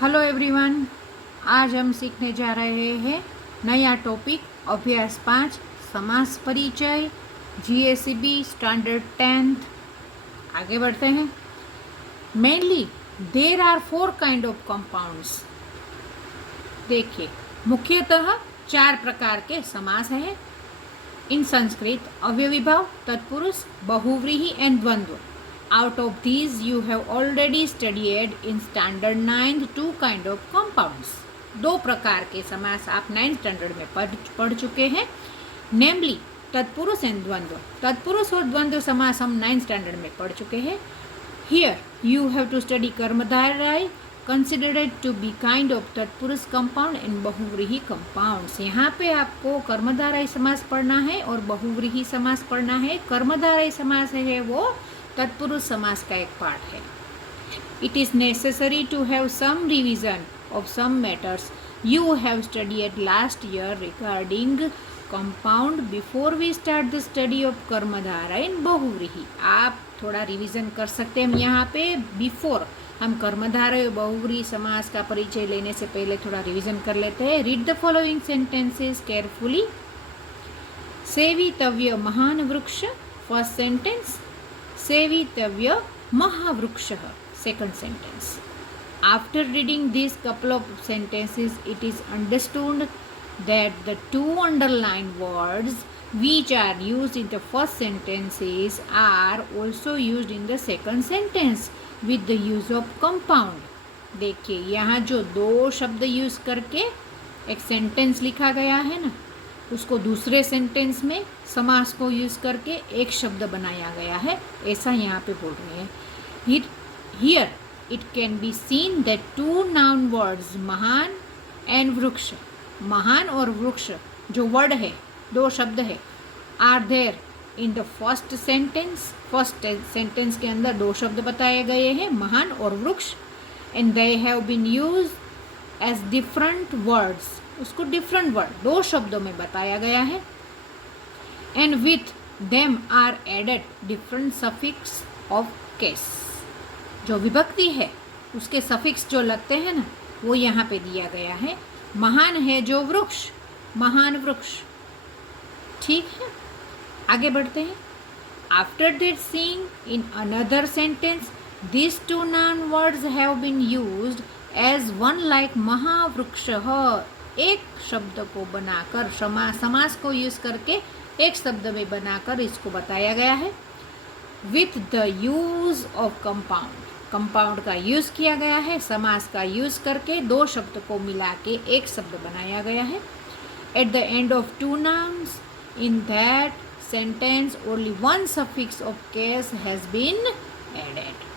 Hello everyone. आज हम सीखने जा रहे हैं नया टॉपिक अभ्यास 5 समास परिचय जीएसीबी स्टैंडर्ड 10th। आगे बढ़ते हैं। Mainly there are 4 kind of compounds. देखिए, मुख्यतः 4 प्रकार के समास हैं इन संस्कृत: अव्ययीभाव, तत्पुरुष, बहुव्रीहि एंड द्वंद्व। Out of these, you have already studied in standard 9th 2 kind of compounds. 2 प्रकार के समास आप 9th स्टैंडर्ड में पढ़ चुके हैं, नेमली तत्पुरुष एंड द्वंद्व। तत्पुरुष और द्वंद्व समास हम 9th स्टैंडर्ड में पढ़ चुके हैं। Here you have to study कर्मधारय considered to be kind of तत्पुरुष कंपाउंड एंड बहुव्रीहि कंपाउंड्स। यहाँ पे आपको कर्मधारय समास पढ़ना है और बहुव्रीहि समास पढ़ना है। कर्मधारय समास है वो तत्पुरुष समास का एक पार्ट है। It is necessary to have some revision of some matters you have studied last year regarding compound before we start the study of karmadharaya in bahuvrihi. आप थोड़ा रिविजन कर सकते हैं। हम यहाँ पे बिफोर हम कर्मधारय बहुव्रीहि समास का परिचय लेने से पहले थोड़ा रिविजन कर लेते हैं। Read the following sentences carefully. सेवितव्य महान वृक्ष, फर्स्ट सेंटेंस। सेवितव्य महावृक्षः, second sentence. After reading these couple of sentences, it is understood that the 2 underlined words which are used in the first sentences are also used in the second sentence with the use of compound. देखिए, यहाँ जो 2 शब्द use करके एक sentence लिखा गया है ना, उसको दूसरे सेंटेंस में समास को यूज़ करके एक शब्द बनाया गया है, ऐसा यहाँ पे बोल रहे हैं। Here it can be seen that 2 noun words महान एंड वृक्ष, महान और वृक्ष जो वर्ड है, 2 शब्द है, are there in the first sentence. First sentence के अंदर 2 शब्द बताए गए हैं, महान और वृक्ष, and they have been use as different words. उसको डिफरेंट वर्ड 2 शब्दों में बताया गया है। And with them are added different suffix of case. जो विभक्ति है उसके सफिक्स जो लगते हैं ना, वो यहाँ पे दिया गया है। महान है जो वृक्ष, महान वृक्ष। ठीक है, आगे बढ़ते हैं। After that seeing in another sentence these 2 noun words have been used as one like महावृक्षः। एक शब्द को बनाकर समास को यूज करके एक शब्द में बनाकर इसको बताया गया है। With the use of compound, compound का यूज किया गया है, समास का यूज करके 2 शब्द को मिला के एक शब्द बनाया गया है। At the end of 2 nouns in that sentence only one suffix of case has been added.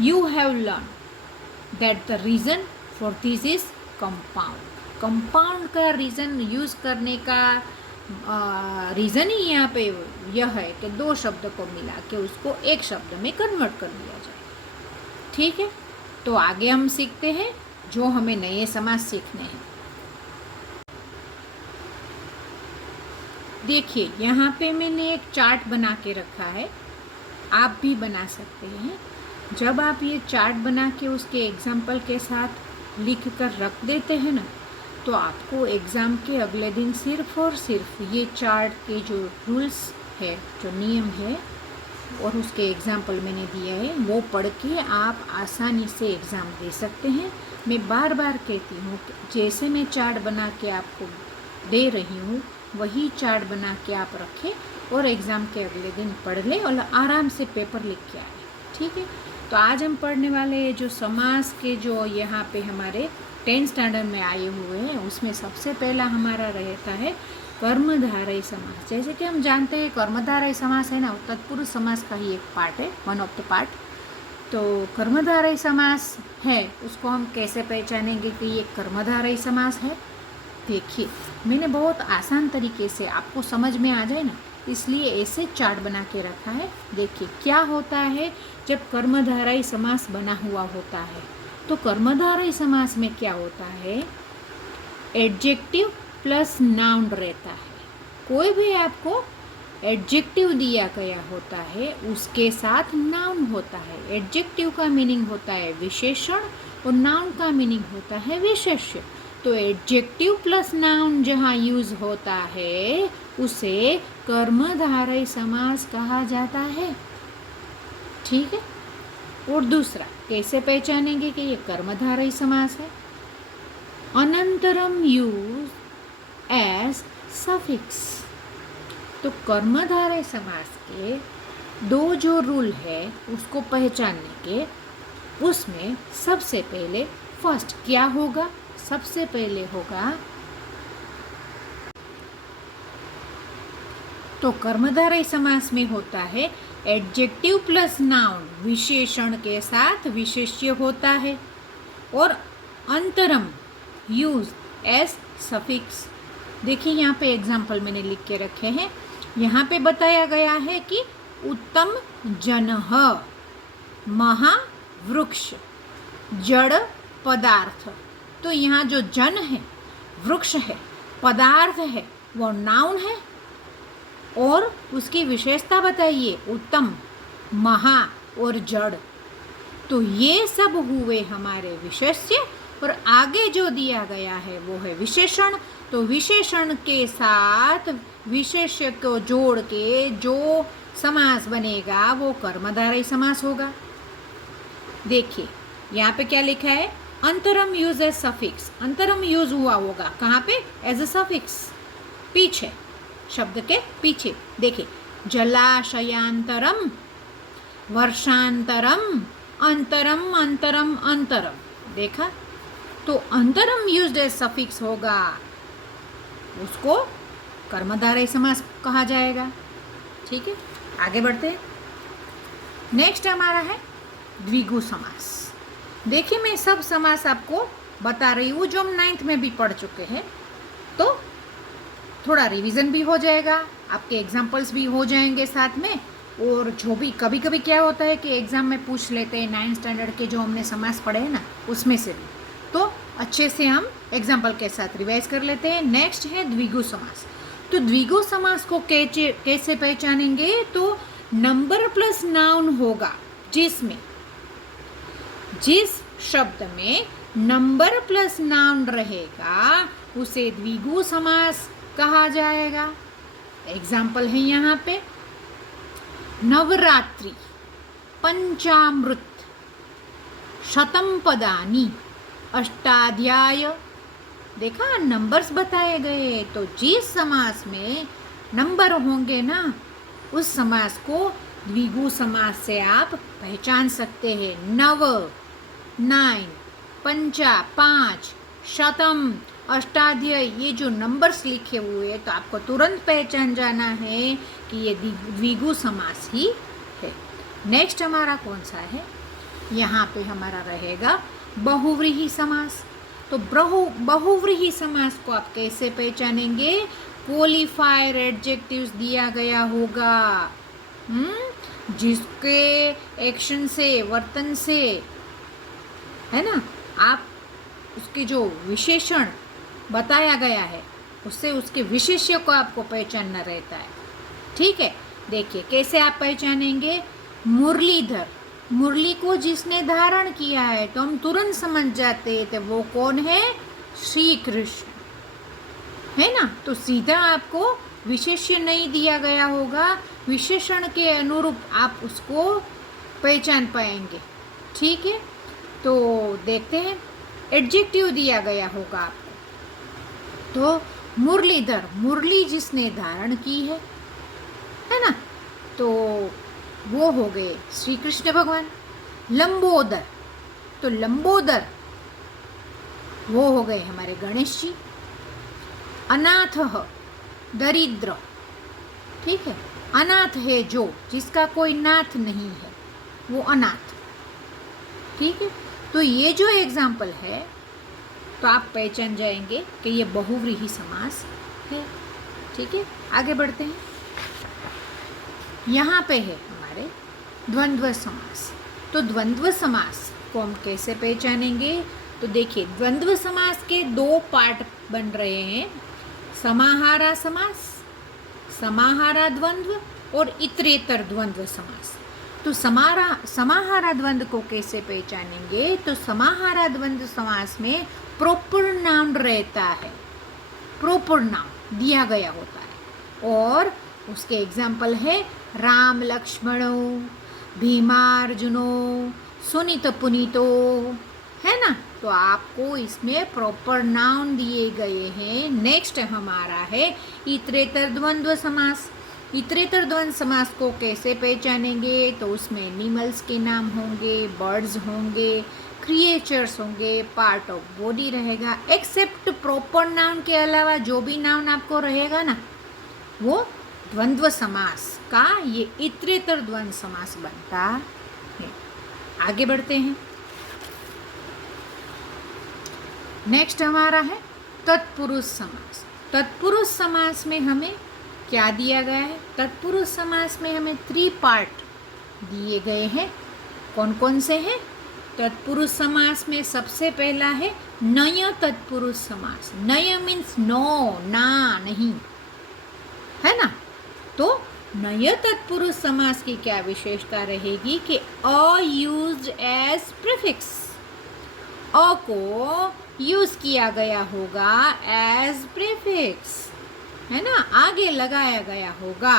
You have learned that the reason for this is compound. Compound का रीज़न यूज़ करने का रीज़न ही यहाँ पे यह है कि 2 शब्द को मिला के उसको एक शब्द में कन्वर्ट कर दिया जाए। ठीक है, तो आगे हम सीखते हैं जो हमें नए समास सीखने हैं। देखिए, यहाँ पे मैंने एक चार्ट बना के रखा है, आप भी बना सकते हैं। जब आप ये चार्ट बना के उसके एग्जाम्पल के साथ लिख कर रख देते हैं ना, तो आपको एग्ज़ाम के अगले दिन सिर्फ़ और सिर्फ ये चार्ट के जो रूल्स है, जो नियम है और उसके एग्जाम्पल मैंने दिया है, वो पढ़ के आप आसानी से एग्ज़ाम दे सकते हैं। मैं बार बार कहती हूँ, जैसे मैं चार्ट बना के आपको दे रही हूँ, वही चार्ट बना के आप रखें और एग्ज़ाम के अगले दिन पढ़ लें और आराम से पेपर लिख के आए। ठीक है, तो आज हम पढ़ने वाले जो समास के जो यहाँ पे हमारे 10th स्टैंडर्ड में आए हुए हैं, उसमें सबसे पहला हमारा रहता है कर्मधारय समास। जैसे कि हम जानते हैं कर्मधारय समास है ना, तत्पुरुष समास का ही एक पार्ट है, वन ऑफ द पार्ट। तो कर्मधारय समास है, उसको हम कैसे पहचानेंगे कि ये कर्मधारय समास है? देखिए, मैंने बहुत आसान तरीके से आपको समझ में आ जाए ना, इसलिए ऐसे चार्ट बना के रखा है। देखिए क्या होता है जब कर्मधारय समास बना हुआ होता है। तो कर्मधारय समास में क्या होता है, एडजेक्टिव प्लस नाउन रहता है। कोई भी आपको एडजेक्टिव दिया गया होता है उसके साथ नाउन होता है। एडजेक्टिव का मीनिंग होता है विशेषण और नाउन का मीनिंग होता है विशेष्य। तो एडजेक्टिव प्लस नाउन जहाँ यूज होता है उसे कर्मधारय समास कहा जाता है। ठीक है। और दूसरा कैसे पहचानेंगे कि ये कर्मधारय समास है? अनंतरम यूज एज सफिक्स। तो कर्मधारय समास के दो जो रूल है उसको पहचानने के, उसमें सबसे पहले फर्स्ट क्या होगा? सबसे पहले होगा तो कर्मधारय समास में होता है एडजेक्टिव प्लस नाउन, विशेषण के साथ विशेष्य होता है, और अंतरम यूज एज सफिक्स। देखिए यहाँ पे एग्जाम्पल मैंने लिख के रखे हैं। यहाँ पे बताया गया है कि उत्तम जनः, महावृक्ष, जड़ पदार्थ। तो यहाँ जो जन है, वृक्ष है, पदार्थ है, वो नाउन है, और उसकी विशेषता बताइए उत्तम, महा और जड़। तो ये सब हुए हमारे विशेष्य, और आगे जो दिया गया है वो है विशेषण। तो विशेषण के साथ विशेष्य को जोड़ के जो समास बनेगा वो कर्मधारय समास होगा। देखिए यहाँ पे क्या लिखा है? अंतरम यूज एज सफिक्स। अंतरम यूज हुआ होगा कहाँ पे? एज ए सफिक्स, पीछे, शब्द के पीछे। देखिए जलाशयांतरम, वर्षांतरम, अंतरम अंतरम अंतरम। देखा? तो अंतरम यूज्ड एज सफिक्स होगा, उसको कर्मधारय समास कहा जाएगा। ठीक है, आगे बढ़ते हैं। नेक्स्ट हमारा है द्विगु समास। देखिए मैं सब समास आपको बता रही हूँ जो हम 9th में भी पढ़ चुके हैं, तो थोड़ा रिवीजन भी हो जाएगा, आपके एग्जाम्पल्स भी हो जाएंगे साथ में। और जो भी कभी कभी क्या होता है कि एग्ज़ाम में पूछ लेते हैं 9th स्टैंडर्ड के जो हमने समास पढ़े हैं ना, उसमें से भी, तो अच्छे से हम एग्जाम्पल के साथ रिवाइज कर लेते हैं। नेक्स्ट है द्विगु समास। तो द्विगु समास को कैसे पहचानेंगे? तो नंबर प्लस नाउन होगा, जिसमें जिस शब्द में नंबर प्लस नाउन रहेगा उसे द्विगु समास कहा जाएगा। एग्जाम्पल है यहाँ पे नवरात्रि, पंचामृत, शतम पदानी, अष्टाध्याय। देखा, नंबर्स बताए गए। तो जिस समास में नंबर होंगे ना, उस समास को द्विगु समास से आप पहचान सकते हैं। नव 9, पंचा 5, शतम अष्टाध्याय, ये जो नंबर्स लिखे हुए हैं तो आपको तुरंत पहचान जाना है कि ये द्विगु समास ही है। नेक्स्ट हमारा कौन सा है? यहाँ पे हमारा रहेगा बहुव्रीहि समास। तो बहुव्रीहि समास को आप कैसे पहचानेंगे? क्वालिफायर एडजेक्टिव्स दिया गया होगा, जिसके एक्शन से, वर्तन से, है ना, आप उसके जो विशेषण बताया गया है उससे उसके विशेष्य को आपको पहचानना रहता है। ठीक है, देखिए कैसे आप पहचानेंगे? मुरलीधर, मुरली को जिसने धारण किया है तो हम तुरंत समझ जाते हैं तो वो कौन है? श्री कृष्ण, है ना। तो सीधा आपको विशेष्य नहीं दिया गया होगा, विशेषण के अनुरूप आप उसको पहचान पाएंगे। ठीक है, तो देखते हैं। एडजेक्टिव दिया गया होगा आपको, तो मुरलीधर, मुरली जिसने धारण की है ना, तो वो हो गए श्री कृष्ण भगवान। लंबोदर, तो लंबोदर वो हो गए हमारे गणेश जी। अनाथ, दरिद्र, ठीक है, अनाथ है जो, जिसका कोई नाथ नहीं है, वो अनाथ। ठीक है, तो ये जो एग्जाम्पल है तो आप पहचान जाएंगे कि ये बहुव्रीहि समास है। ठीक है, आगे बढ़ते हैं। यहाँ पे है हमारे द्वंद्व समास। तो द्वंद्व समास को हम कैसे पहचानेंगे? तो देखिए द्वंद्व समास के दो पार्ट बन रहे हैं, समाहारा समास, समाहारा द्वंद्व और इतरेतर द्वंद्व समास। तो समाहारा द्वंद्व को कैसे पहचानेंगे? तो समाहारा द्वंद्व समास में प्रॉपर नाउन रहता है, प्रॉपर नाउन दिया गया होता है, और उसके एग्जाम्पल है राम लक्ष्मणो, भीमार्जुनो, सुनीत पुनीतो, है ना। तो आपको इसमें प्रॉपर नाउन दिए गए हैं। नेक्स्ट हमारा है इतरेतर द्वंद्व समास। इतरेतर द्वंद्व समास को कैसे पहचानेंगे? तो उसमें एनिमल्स के नाम होंगे, बर्ड्स होंगे, क्रिएचर्स होंगे, पार्ट ऑफ बॉडी रहेगा, एक्सेप्ट प्रॉपर नाउन के अलावा जो भी नाउन आपको रहेगा ना, वो द्वंद्व समास का ये इतरेतर द्वंद्व समास बनता है। आगे बढ़ते हैं। नेक्स्ट हमारा है तत्पुरुष समास। तत्पुरुष समास में हमें क्या दिया गया है? तत्पुरुष समास में हमें 3 पार्ट दिए गए हैं। कौन कौन से हैं? तत्पुरुष समास में सबसे पहला है नय तत्पुरुष समास। नय मीन्स नो, ना, नहीं, है ना। तो नय तत्पुरुष समास की क्या विशेषता रहेगी कि अ यूज्ड एज प्रीफिक्स, अ को यूज किया गया होगा एज प्रीफिक्स, है ना, आगे लगाया गया होगा।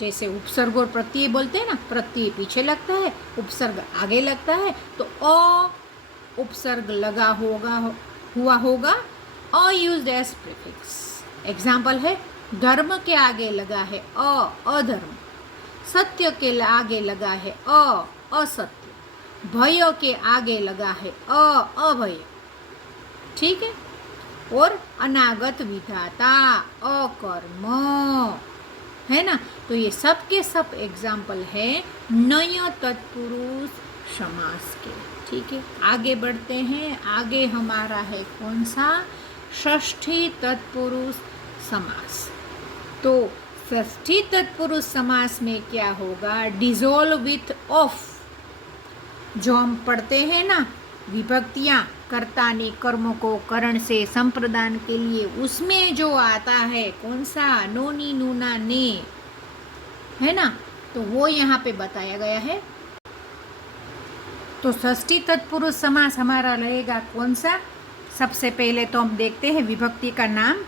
जैसे उपसर्ग और प्रत्यय बोलते हैं ना, प्रत्यय पीछे लगता है, उपसर्ग आगे लगता है, तो अ उपसर्ग लगा हुआ होगा, a used as prefix. Example है धर्म के आगे लगा है अधर्म, सत्य के आगे लगा है असत्य, भय के आगे लगा है अभय, ठीक है। और अनागत विधाता, अकर्म, है ना। तो ये सब के सब एग्जाम्पल है नय तत्पुरुष समास के, ठीक है। आगे बढ़ते हैं। आगे हमारा है कौन सा? षष्ठी तत्पुरुष समास। तो षष्ठी तत्पुरुष समास में क्या होगा? Dissolve width of. जो हम पढ़ते हैं ना विभक्तियाँ, कर्ता ने कर्म को करण से संप्रदान के लिए, उसमें जो आता है कौन सा? नोनी, नूना, ने, है ना। तो वो यहाँ पे बताया गया है। तो षष्ठी तत्पुरुष समास हमारा रहेगा कौन सा? सबसे पहले तो हम देखते हैं विभक्ति का नाम,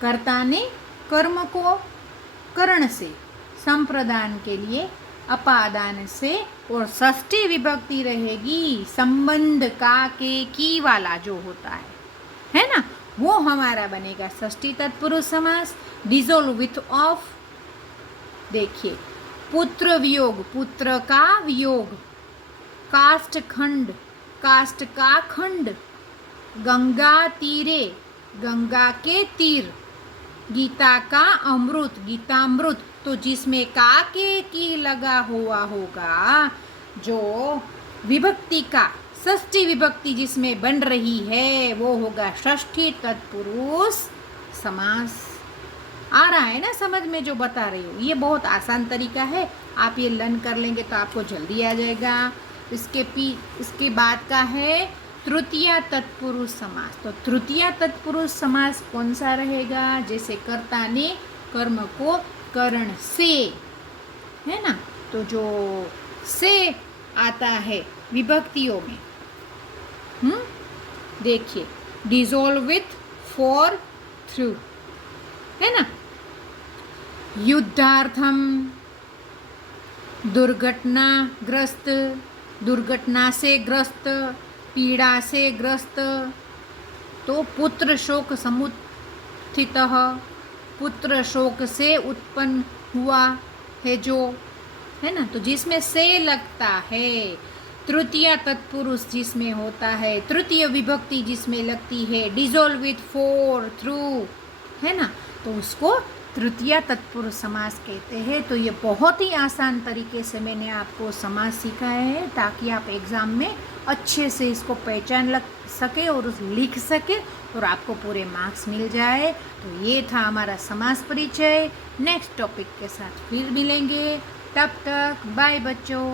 कर्ता ने कर्म को करण से संप्रदान के लिए अपादान से, और षष्ठी विभक्ति रहेगी संबंध का के की वाला जो होता है ना, वो हमारा बनेगा षष्ठी तत्पुरुष समास। Dissolve width of. देखिए पुत्र वियोग, पुत्र का वियोग, काष्ठ खंड, काष्ठ का खंड, गंगा तीरे, गंगा के तीर, गीता का अमृत, गीतामृत। तो जिसमें का के की लगा हुआ होगा, जो विभक्ति का षष्ठी विभक्ति जिसमें बन रही है, वो होगा षष्ठी तत्पुरुष समास। आ रहा है ना समझ में जो बता रही हूँ? ये बहुत आसान तरीका है, आप ये लर्न कर लेंगे तो आपको जल्दी आ जाएगा। इसके बाद का है तृतीया तत्पुरुष समास। तो तृतीया तत्पुरुष समास कौन सा रहेगा? जैसे कर्ता ने कर्म को करण से, है ना। तो जो से आता है विभक्तियों में, देखिए डिसॉल्व विथ, फॉर, थ्रू, है ना। युद्धार्थम, दुर्घटनाग्रस्त, दुर्घटना से ग्रस्त, पीड़ा से ग्रस्त। तो पुत्र शोक समुत्थितः, पुत्र शोक से उत्पन्न हुआ है जो, है ना। तो जिसमें से लगता है, तृतीया तत्पुरुष जिसमें होता है, तृतीय विभक्ति जिसमें लगती है, डिसॉल्व विथ, फॉर, थ्रू, है ना, तो उसको तृतीया तत्पुरुष समास कहते हैं। तो ये बहुत ही आसान तरीके से मैंने आपको समास सिखाया है, ताकि आप एग्ज़ाम में अच्छे से इसको पहचान सके और लिख सके और आपको पूरे मार्क्स मिल जाए। तो ये था हमारा समास परिचय। नेक्स्ट टॉपिक के साथ फिर मिलेंगे, तब तक बाय बच्चों।